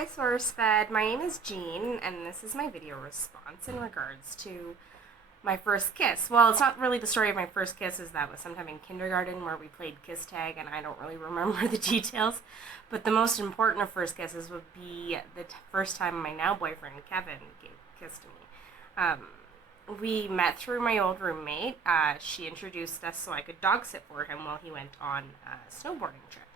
Hi SourceFed, my name is Jean, and this is my video response in regards to my first kiss. Well, it's not really the story of my first kiss, as that was sometime in kindergarten where we played kiss tag, and I don't really remember the details. But the most important of first kisses would be the first time my now boyfriend, Kevin, gave a kiss to me. We met through my old roommate. She introduced us so I could dog sit for him while he went on a snowboarding trip.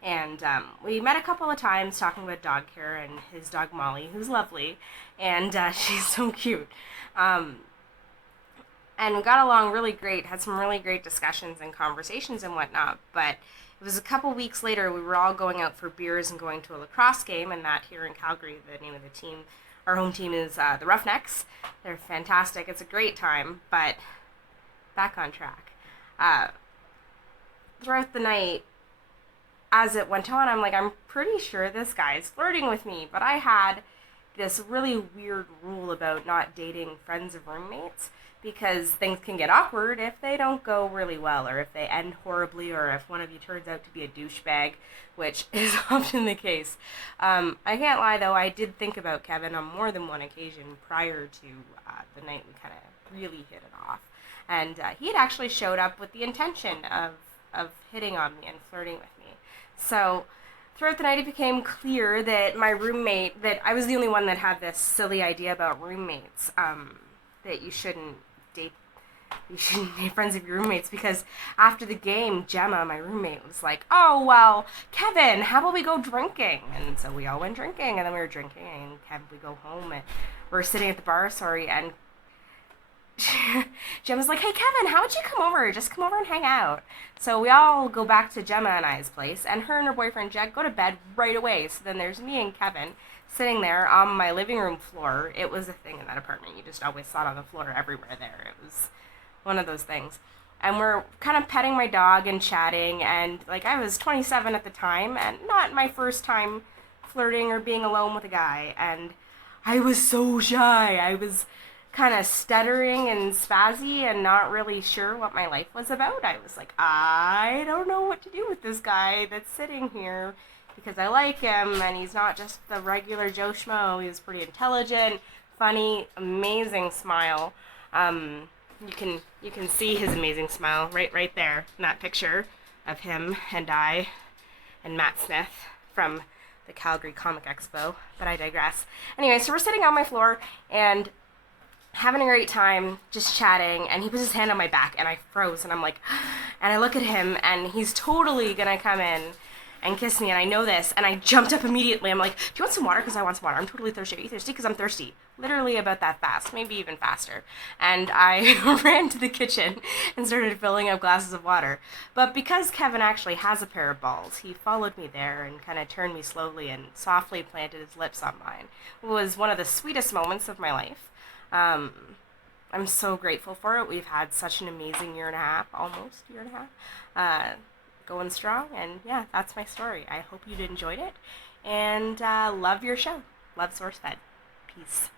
And we met a couple of times talking about dog care and his dog Molly, who's lovely, and she's so cute. And we got along really great, had some really great discussions and conversations and whatnot, but it was a couple weeks later we were all going out for beers and going to a lacrosse game, and that here in Calgary, the name of the team, our home team is the Roughnecks. They're fantastic. It's a great time, but back on track. Throughout the night, as it went on, I'm like, I'm pretty sure this guy's flirting with me, but I had this really weird rule about not dating friends of roommates because things can get awkward if they don't go really well, or if they end horribly, or if one of you turns out to be a douchebag, which is often the case. I can't lie though, I did think about Kevin on more than one occasion prior to the night we kind of really hit it off. And he had actually showed up with the intention of hitting on me and flirting with me. So throughout the night it became clear that my roommate, that I was the only one that had this silly idea about roommates, that you shouldn't date friends of your roommates, because after the game, Gemma, my roommate, was like, oh, well, Kevin, how about we go drinking? And so we all went drinking, and then we were drinking, and Kevin, we go home, and we're sitting at the bar, and Gemma's like, hey Kevin, how would you come over? Just come over and hang out. So we all go back to Gemma and I's place, and her and her boyfriend Jed go to bed right away. So then there's me and Kevin sitting there on my living room floor. It was a thing in that apartment. You just always sat on the floor everywhere there. It was one of those things. And we're kind of petting my dog and chatting, and like, I was 27 at the time, and not my first time flirting or being alone with a guy, and I was so shy. I was kind of stuttering and spazzy and not really sure what my life was about. I was like, I don't know what to do with this guy that's sitting here, because I like him, and he's not just the regular Joe Schmo. He was pretty intelligent, funny, amazing smile. You can see his amazing smile right there in that picture of him and I and Matt Smith from the Calgary Comic Expo, but I digress. Anyway, so we're sitting on my floor and having a great time, just chatting, and he puts his hand on my back, and I froze, and I'm like, and I look at him, and he's totally gonna come in and kiss me, and I know this, and I jumped up immediately. I'm like, do you want some water? Because I want some water. I'm totally thirsty. Are you thirsty? Because I'm thirsty. Literally about that fast, maybe even faster. And I ran to the kitchen and started filling up glasses of water. But because Kevin actually has a pair of balls, he followed me there and kind of turned me slowly and softly planted his lips on mine. It was one of the sweetest moments of my life. I'm so grateful for it. We've had such an amazing year and a half, almost year and a half, going strong, and yeah, that's my story. I hope you enjoyed it, and love your show. Love SourceFed. Peace.